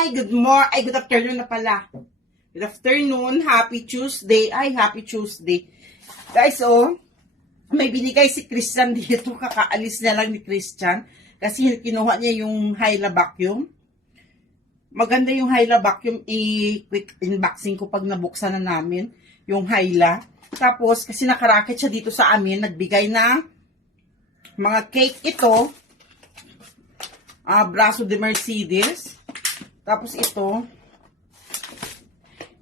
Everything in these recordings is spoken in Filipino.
Hi, good morning. Ay, good afternoon na pala. Good afternoon. Happy Tuesday. Ay, happy Tuesday. Guys, oh, may binigay si Christian dito. Kakaalis na lang ni Christian. Kasi kinuha niya yung Hyla vacuum. Maganda yung Hyla vacuum. I-quick unboxing ko pag nabuksan na namin yung Hyla. Tapos, kasi nakaraket siya dito sa amin, nagbigay na mga cake ito. Ah, braso de Mercedes. Tapos ito,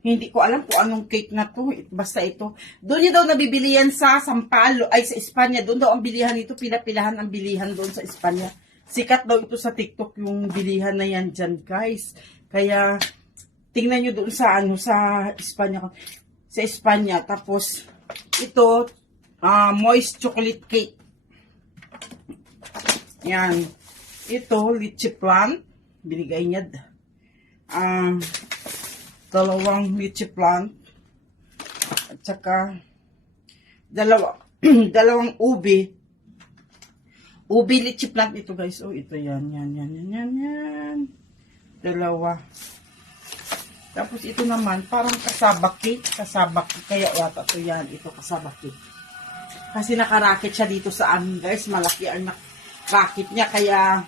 hindi ko alam kung anong cake na to. Basta ito. Doon niya daw nabibili yan sa Sampalo, ay sa Espanya. Doon daw ang bilihan nito. Pila-pilahan ang bilihan doon sa Espanya. Sikat daw ito sa TikTok yung bilihan na yan dyan, guys. Kaya, tingnan nyo doon sa ano, sa Espanya. Sa Espanya. Tapos, ito, ah, moist chocolate cake. Yan. Ito, litchi plant. Binigay niya. Ah, dalawang litchi plant. At saka, dalawa, dalawang ubi. Ubi litchi plant ito guys. Oh, ito yan, yan, yan, yan, yan, yan. Dalawa. Tapos ito naman, parang kasabak cake. Kasabak cake. Kaya yata ito yan. Ito kasabak cake. Kasi nakaraket siya dito sa amin guys. Malaki ang racket niya. Kaya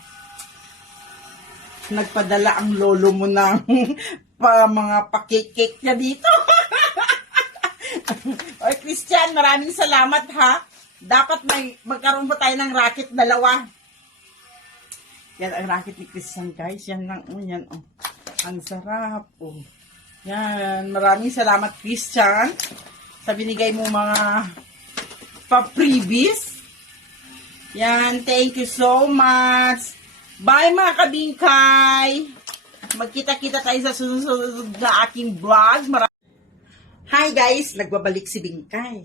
nagpadala ang lolo mo ng pa mga pakikik niya dito. Oy, Christian, maraming salamat ha. Dapat may magkaroon pa tayo ng racket dalawa. Yan ang racket ni Christian, guys. Yan lang, oh, yan, oh. Ang sarap, oh. Yan, maraming salamat, Christian, sa binigay mo mga pa-previous. Yan, thank you so much. Bye mga kabingkay! Magkita-kita tayo sa susunod na aking vlog. Mara- Hi guys! Nagbabalik si Bingkay.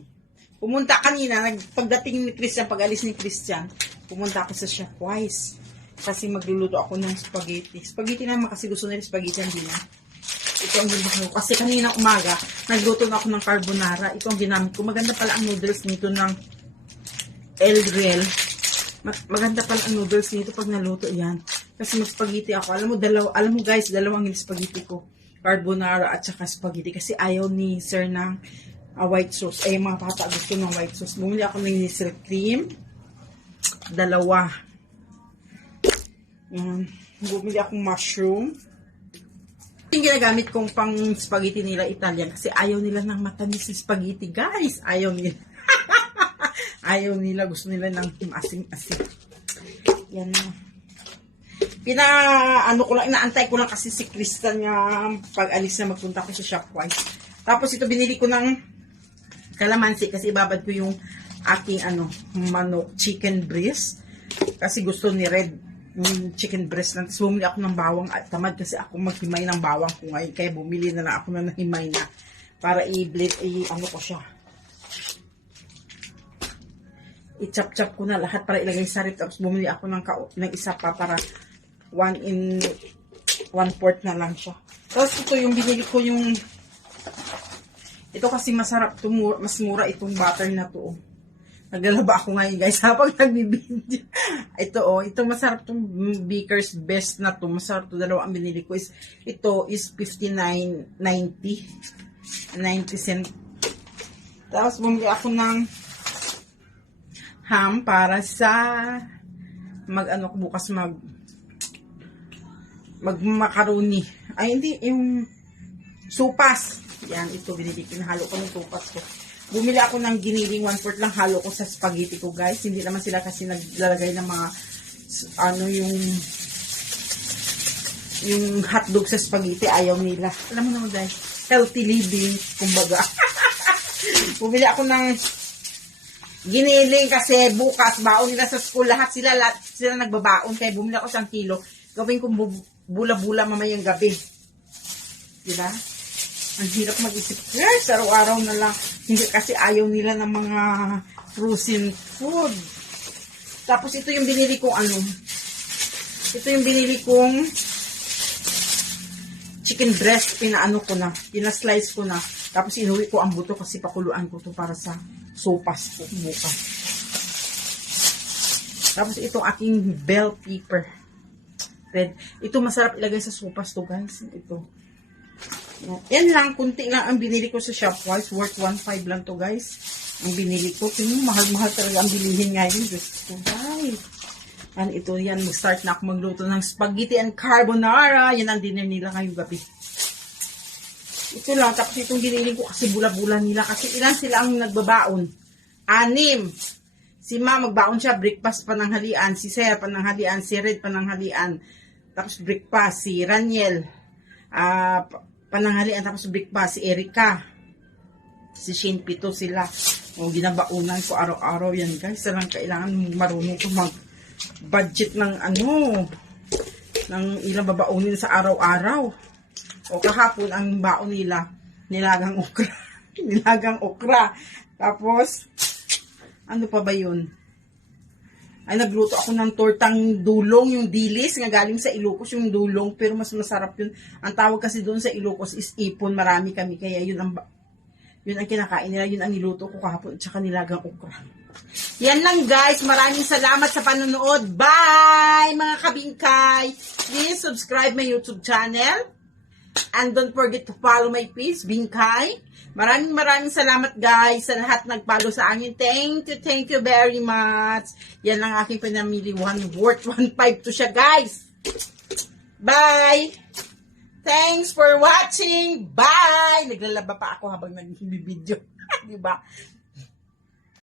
Pumunta kanina, pagdating ni Christian, pag-alis ni Christian, pumunta ako sa Shopwise. Kasi magluluto ako ng spaghetti. Spaghetti naman kasi gusto nila spaghetti ang din. Ito ang ginamit ko. Kasi kanina umaga, nagluto na ako ng carbonara. Ito ang ginamit ko. Maganda pala ang noodles nito ng El Real. Ma- maganda pala ang noodles nito pag naluto yan. Kasi mag spaghetti ako. Alam mo, dalaw, alam mo guys, dalawang yung spaghetti ko. Carbonara at saka spaghetti. Kasi ayaw ni sir ng ah, white sauce. Ay, mga bata gusto ng white sauce. Bumili ako ng nisel cream. Dalawa. Yan. Bumili akong mushroom. Yung ginagamit kong pang spaghetti nila Italian kasi ayaw nila ng matamis na spaghetti, guys. Ayaw nila. Ayaw nila. Gusto nila ng asim-asim. Yan na. Pina, ano ko lang, inaantay ko lang kasi si Krista niya pag alis na magpunta ko sa Shopwise. Tapos ito binili ko ng kalamansi kasi ibabad ko yung aking ano, manok, chicken breast. Kasi gusto ni Red yung chicken breast lang. Tapos bumili ako ng bawang at tamad kasi ako maghimay ng bawang ko ngayon. Kaya bumili na lang ako na nahimay na para i-blend, i- ano ko siya. I-chop-chop ko na lahat para ilagay sa rip. Tapos bumili ako ng, ng isa pa para one in one fourth na lang siya. Tapos ito yung binili ko yung ito kasi masarap to, mu- mas mura itong butter na to. oh. Naglalaba ako ngayon guys habang nagbibideo. Ito oh, ito masarap tong Baker's Best na to. Masarap to. Dalawa ang binili ko is ito is 59.90 90 cent. Tapos bumili ako ng ham para sa mag ano ko bukas mag mag macaroni. Ay hindi yung supas. Yan ito binili kinahalo ko ng supas ko. Bumili ako ng giniling one fourth lang halo ko sa spaghetti ko guys. Hindi naman sila kasi naglalagay ng mga ano yung yung hotdog sa spaghetti ayaw nila. Alam mo naman guys, healthy living kumbaga. Bumili ako ng giniling kasi bukas baon nila sa school. Lahat sila lahat sila nagbabaon. Kaya bumili ako isang kilo. Gawin kong bu- bula-bula mamayang gabi. Di ba ang hirap mag-isip. Yes araw-araw na lang. Hindi kasi ayaw nila ng mga frozen food. Tapos ito yung binili kong ano? Ito yung binili kong chicken breast. Pinaano ko na. Pinaslice ko na tapos inuwi ko ang buto kasi pakuluan ko to para sa sopas ko bukas. Tapos itong aking bell pepper. red. Ito masarap ilagay sa sopas to guys. Ito. Yan lang, kunti lang ang binili ko sa Shopwise. Worth 1.5 lang to guys. Ang binili ko. Tingnan mahal-mahal talaga ang bilihin ngayon. Diyos ko guys. Ano ito yan, mag-start na ako magluto ng spaghetti and carbonara. Yan ang dinner nila ngayong gabi. Ito lang, tapos itong giniling ko kasi bula-bula nila. Kasi ilan sila ang nagbabaon? Anim. Si Ma, magbaon siya, breakfast pananghalian. Si Sir, pananghalian. Si Red, pananghalian. Tapos breakfast, si Raniel. pa- pananghalian, tapos breakfast, si Erika. Si Shane, pito sila. O, ginabaunan ko araw-araw yan, guys. Sarang kailangan marunong ko mag-budget ng ano, ng ilang babaunin sa araw-araw. O kahapon ang baon nila, nilagang okra. nilagang okra. Tapos, ano pa ba yun? Ay, nagluto ako ng tortang dulong, yung dilis, nga galing sa Ilocos, yung dulong, pero mas masarap yun. Ang tawag kasi doon sa Ilocos is ipon, marami kami, kaya yun ang, yun ang kinakain nila, yun ang niluto ko kahapon, at saka nilagang okra. Yan lang guys, maraming salamat sa panonood. Bye mga kabingkay! Please subscribe my YouTube channel. And don't forget to follow my page, Bingkay. Maraming maraming salamat guys sa lahat nagpalo sa akin. Thank you, thank you very much. Yan ang aking pinamili. One worth 1.5 to siya guys. Bye! Thanks for watching! Bye! Naglalaba pa ako habang nag-video. diba?